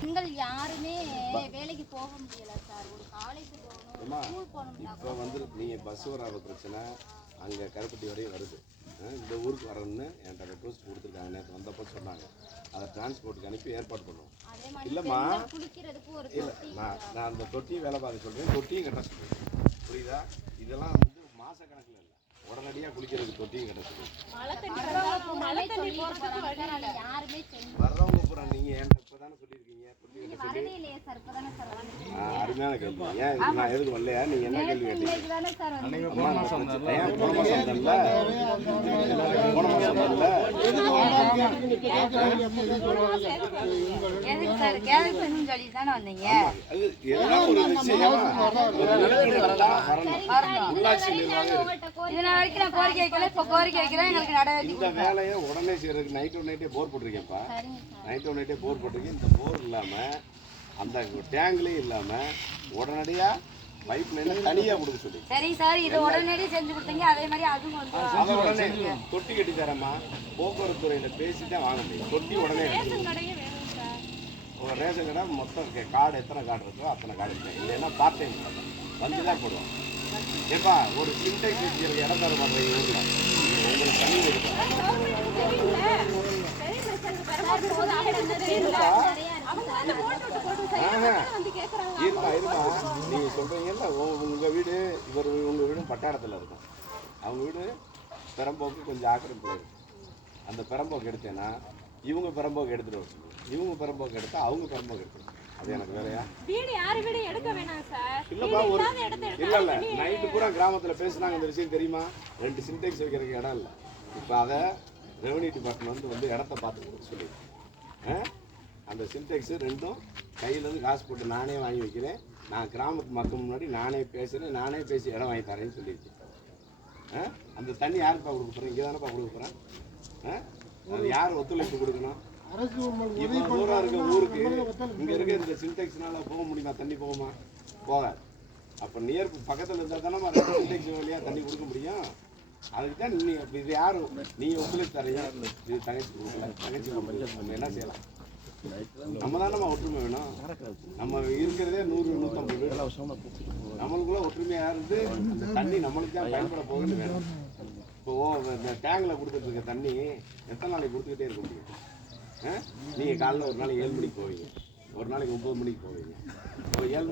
பெண்கள் யாருமே வேலைக்கு போக முடியல சார். ஒரு காலேஜ் போகணும் ஸ்கூல் போகணும்னா இப்போ வந்து நீங்கள் பஸ் வராத பிரச்சனை அங்கே கருப்பட்டி வரையும் வருது. இந்த ஊருக்கு வரணும்னு என்கிட்ட ரெக்வஸ்ட் கொடுத்துருக்காங்க. நேற்று வந்தப்போ சொன்னாங்க. அதை டிரான்ஸ்போர்ட்டுக்கு அனுப்பி ஏற்பாடு பண்ணுவோம். இல்லைம்மா. இல்லை நான் நான் அந்த தொட்டியும் வேலை பார்க்க சொல்கிறேன் தொட்டியும் கட்ட சொல்கிறேன் புரியுதா? இதெல்லாம் வந்து மாத கணக்கில் இல்லை. உடனடியாக குளிக்கிறதுக்கு தொட்டியும் கட்ட சொல்லுவேன் யாருமே வந்தீங்க ஆ, அருமையான கேள்வி. ஏன் நான் எதுக்கு வரலையா? நீங்கள் என்ன கேள்வி கேட்டீங்க? தானே போன மாசம் வந்தேன்ல? போன மாசம் இந்த வேலையை உடனே செய்யறதுக்கு நைட் ஒன் நைட்டே போர் போட்டிருக்கேன்ப்பா. நைட் ஒன் நைட்டே போர் போட்டிருக்கேன். இந்த போர் இல்லாம அந்த டேங்க்லயும் இல்லாம உடனடியா பைப் லைனை தனியா கொடுக்க சொல்லி. சரி சார் இது உடனடியே செஞ்சு கொடுத்தீங்க அதே மாதிரி அதுவும் வந்து அதை உடனே தொட்டி கட்டி தரேம்மா போக்குவரத்து துறையில பேசி தான் வாங்க முடியும். தொட்டி உடனே ஒரு ரேஷன் கடை மொத்தம் இருக்கு. கார்டு எத்தனை கார்டு இருக்கோ அத்தனை கார்டு இருக்கு. இல்லைன்னா பார்ட் டைம் வந்து தான் போடுவோம். ஏப்பா ஒரு சின்டெக்ஸ் வச்சுருக்க இடம் தர மாட்டேங்க ஊரில் உங்களுக்கு தண்ணி இருக்கு ஆஹா. இருப்பா இருப்பா நீங்க சொல்றீங்கல்ல உ- உங்க வீடு இவர் உங்க வீடும் பட்டாளத்துல இருக்கும். அவங்க வீடு பெரம்போக்கு கொஞ்சம் ஆக்கிரமிப்பு இருக்கு அந்த பெரம்போக்கு எடுத்தேன்னா இவங்க பெரம்போக்கு சொல்லுங்க. இவங்க பெரம்போக்கு எடுத்தா அவங்க பெரம்போக்கு எடுத்துரும் அது எனக்கு வேலையா இல்லப்பா ஒரு இல்ல இல்ல. நைட்டு பூரா கிராமத்துல பேசுனாங்க இந்த விஷயம் தெரியுமா? ரெண்டு சின்டெக்ஸ் வைக்கிறதுக்கு இடம் இல்லை. இப்போ அதை ரெவன்யூ டிபார்ட்மெண்ட் வந்து வந்து இடத்த பார்த்து சொல்லி. ஆ? அந்த சின்டெக்ஸ் ரெண்டும் கையில இருந்து காசு போட்டு நானே வாங்கி வைக்கிறேன். நான் கிராமத்து மக்கள் முன்னாடி நானே பேசுறேன் நானே பேசி இடம் வாங்கி தரேன்னு சொல்லியிருக்கேன். ஆ? அந்த தண்ணி யாருப்பா கொடுக்க போறேன் இங்கே தானேப்பா கொடுக்க போறேன் ஆ? அது யார் ஒத்துழைப்பு கொடுக்கணும்? இவ்வளவு தூரம் இருக்க ஊருக்கு இங்க இருக்க இந்த சின்டெக்ஸ்னால போக முடியுமா? தண்ணி போகுமா? போகாது. அப்ப நியர் பக்கத்துல இருந்தா தானே ரெண்டு சின்டெக்ஸ் வழியா தண்ணி கொடுக்க முடியும். அதுக்கு தான் நீ இது யாரு? நீ ஒத்துழைப்பு தரையா இது தங்கச்சி கொடுக்கல. தங்கச்சி என்ன செய்யலாம்? நம்ம தான் நம்ம ஒற்றுமை வேணும். நம்ம இருக்கிறதே நூறு நூற்றம்பது வீடு. நம்மளுக்குள்ள ஒற்றுமையாக இருந்து தண்ணி நம்மளுக்கு தான் பயன்பட போகுதுன்னு வேணும். இப்போ ஓ, இந்த டேங்கில் கொடுத்துட்டு இருக்க தண்ணி எத்தனை நாளைக்கு கொடுத்துக்கிட்டே இருக்க முடியும்? ஆ? நீங்க காலைல ஒரு நாளைக்கு ஏழு மணிக்கு போவீங்க. ஒரு நாளைக்கு ஒம்பது மணிக்கு போவீங்க. இப்போ ஏழு மணி